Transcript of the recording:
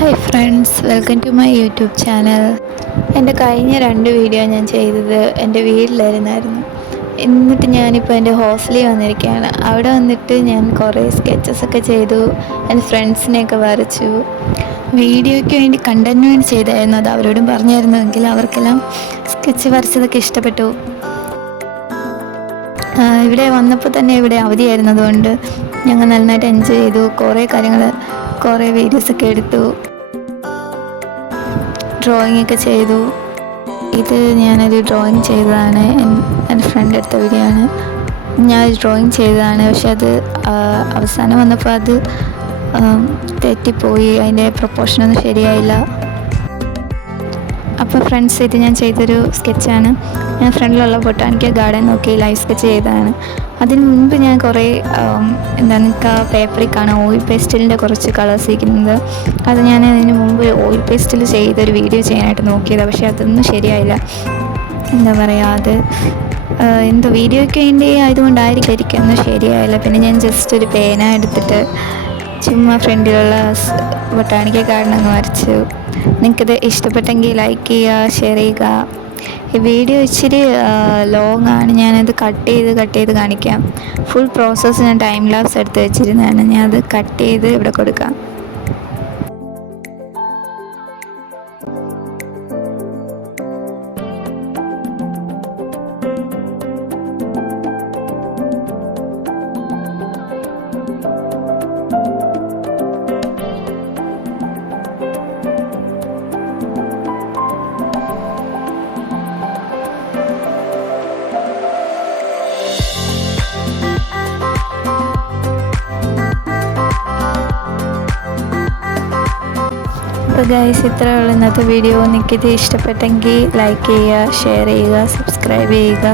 Hi friends, welcome to my YouTube channel. എൻ്റെ കഴിഞ്ഞ 2 video ഞാൻ ചെയ്തത് എൻ്റെ വീട്ടിലായിരുന്നു. എന്നിട്ട് ഞാനിപ്പോൾ എൻ്റെ ഹോസ്റ്റലിൽ വന്നിരിക്കുകയാണ്. അവിടെ വന്നിട്ട് ഞാൻ കുറേ സ്കെച്ചസൊക്കെ ചെയ്തു, എൻ്റെ ഫ്രണ്ട്സിനെയൊക്കെ വരച്ചു. വീഡിയോയ്ക്ക് വേണ്ടി കണ്ടൻറ്റിന് വേണ്ടി ചെയ്തായിരുന്നു. അത് അവരോടും പറഞ്ഞായിരുന്നുവെങ്കിൽ അവർക്കെല്ലാം സ്കെച്ച് വരച്ചതൊക്കെ ഇഷ്ടപ്പെട്ടു. ഇവിടെ വന്നപ്പോൾ തന്നെ ഇവിടെ അവധിയായിരുന്നതുകൊണ്ട് ഞങ്ങൾ നന്നായിട്ട് എൻജോയ് ചെയ്തു. കുറേ വീഡിയോസൊക്കെ എടുത്തു, ഡ്രോയിങ് ഒക്കെ ചെയ്തു. ഇത് ഞാനൊരു ഡ്രോയിങ് ചെയ്തതാണ്. എൻ്റെ ഫ്രണ്ട് എടുത്ത വീഡിയോ ആണ്. ഞാൻ ഡ്രോയിങ് ചെയ്തതാണ്, പക്ഷെ അത് അവസാനം വന്നപ്പോൾ അത് തെറ്റിപ്പോയി. അതിൻ്റെ പ്രൊപ്പോർഷനൊന്നും ശരിയായില്ല. അപ്പോൾ ഫ്രണ്ട്സ്, ഇത് ഞാൻ ചെയ്തൊരു സ്കെച്ചാണ്. ഞാൻ ഫ്രണ്ടിലുള്ള ബൊട്ടാണിക്കൽ ഗാർഡൻ നോക്കി ലൈവ് സ്കെച്ച് ചെയ്തതാണ്. അതിന് മുൻപ് ഞാൻ കുറേ നിങ്ങൾക്ക് ആ പേപ്പറിൽ കാണാം ഓയിൽ പേസ്റ്റിലിൻ്റെ കുറച്ച് കളേഴ്സ് ഇരിക്കുന്നത്. അത് ഞാൻ അതിന് മുമ്പ് ഓയിൽ പേസ്റ്റിൽ ചെയ്തൊരു വീഡിയോ ചെയ്യാനായിട്ട് നോക്കിയതാണ്, പക്ഷേ അതൊന്നും ശരിയായില്ല. എന്താ പറയുക, അത് വീഡിയോയ്ക്ക് വേണ്ടി ആയതുകൊണ്ടായിരിക്കും ഒന്നും ശരിയായില്ല. പിന്നെ ഞാൻ ജസ്റ്റ് ഒരു പേന എടുത്തിട്ട് ചുമ്മാ ഫ്രണ്ടിലുള്ള ബൊട്ടാണിക്കൽ ഗാർഡൻ അങ്ങ് വരച്ചു. നിങ്ങൾക്കിത് ഇഷ്ടപ്പെട്ടെങ്കിൽ ലൈക്ക് ചെയ്യുക, ഷെയർ ചെയ്യുക. ഈ വീഡിയോ ഇച്ചിരി ലോങ് ആണ്, ഞാനത് കട്ട് ചെയ്ത് കാണിക്കാം. ഫുൾ പ്രോസസ്സ് ഞാൻ ടൈം ലാപ്സ് എടുത്ത് വെച്ചിരുന്നതാണ്. ഞാൻ അത് കട്ട് ചെയ്ത് ഇവിടെ കൊടുക്കാം. അപ്പോൾ ഗൈസ്, ഇത്രയുള്ള ഇന്നത്തെ വീഡിയോ. നിങ്ങൾക്കിത് ഇഷ്ടപ്പെട്ടെങ്കിൽ ലൈക്ക് ചെയ്യുക, ഷെയർ ചെയ്യുക, സബ്സ്ക്രൈബ് ചെയ്യുക.